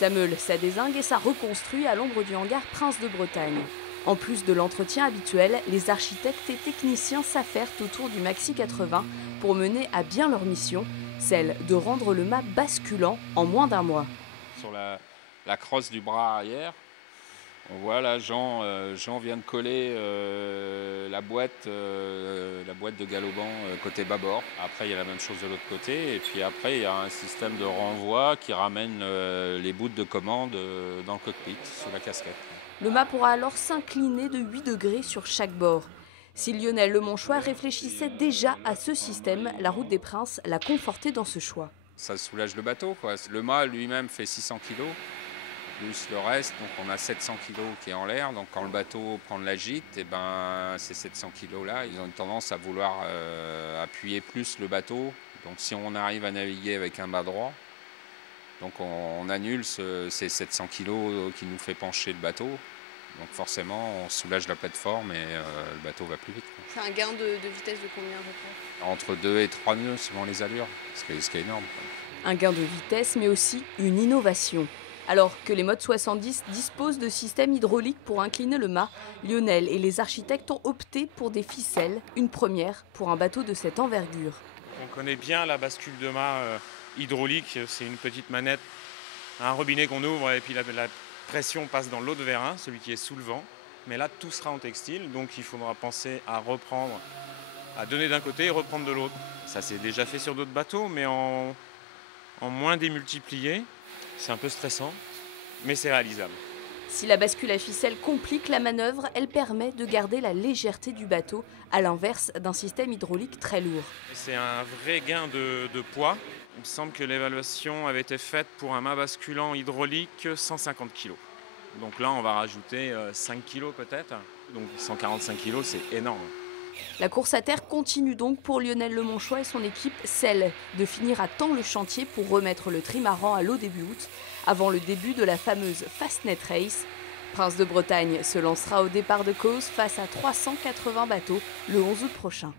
Ça meule, ça dézingue et ça reconstruit à l'ombre du hangar Prince de Bretagne. En plus de l'entretien habituel, les architectes et techniciens s'affairent autour du Maxi 80 pour mener à bien leur mission, celle de rendre le mât basculant en moins d'un mois. Sur la crosse du bras arrière, on voit là, Jean vient de coller la boîte de galopant côté bâbord. Après, il y a la même chose de l'autre côté. Et puis après, il y a un système de renvoi qui ramène les bouts de commande dans le cockpit, sous la casquette. Le mât pourra alors s'incliner de 8 degrés sur chaque bord. Si Lionel Lemonchois réfléchissait déjà à ce système, la Route des Princes l'a conforté dans ce choix. Ça soulage le bateau, quoi. Le mât lui-même fait 600 kg, plus le reste, donc on a 700 kg qui est en l'air. Donc quand le bateau prend de la gîte, et ben, ces 700 kg là, ils ont une tendance à vouloir appuyer plus le bateau. Donc si on arrive à naviguer avec un mât droit, donc on annule ces 700 kg qui nous fait pencher le bateau. Donc forcément, on soulage la plateforme et le bateau va plus vite. C'est un gain de vitesse de combien à peu près? Entre 2 et 3 nœuds suivant les allures, ce qui est énorme. Un gain de vitesse, mais aussi une innovation. Alors que les modes 70 disposent de systèmes hydrauliques pour incliner le mât, Lionel et les architectes ont opté pour des ficelles, une première pour un bateau de cette envergure. On connaît bien la bascule de mât hydraulique, c'est une petite manette, un robinet qu'on ouvre et puis la pression passe dans l'autre vérin, celui qui est sous le vent. Mais là, tout sera en textile, donc il faudra penser à reprendre, à donner d'un côté et reprendre de l'autre. Ça s'est déjà fait sur d'autres bateaux, mais en moins démultiplié. C'est un peu stressant, mais c'est réalisable. Si la bascule à ficelle complique la manœuvre, elle permet de garder la légèreté du bateau, à l'inverse d'un système hydraulique très lourd. C'est un vrai gain de poids. Il me semble que l'évaluation avait été faite pour un mât basculant hydraulique 150 kg. Donc là, on va rajouter 5 kg peut-être. Donc 145 kg, c'est énorme. La course à terre continue donc pour Lionel Lemonchois et son équipe, celle de finir à temps le chantier pour remettre le trimaran à l'eau début août, avant le début de la fameuse Fastnet Race. Prince de Bretagne se lancera au départ de Cowes face à 380 bateaux le 11 août prochain.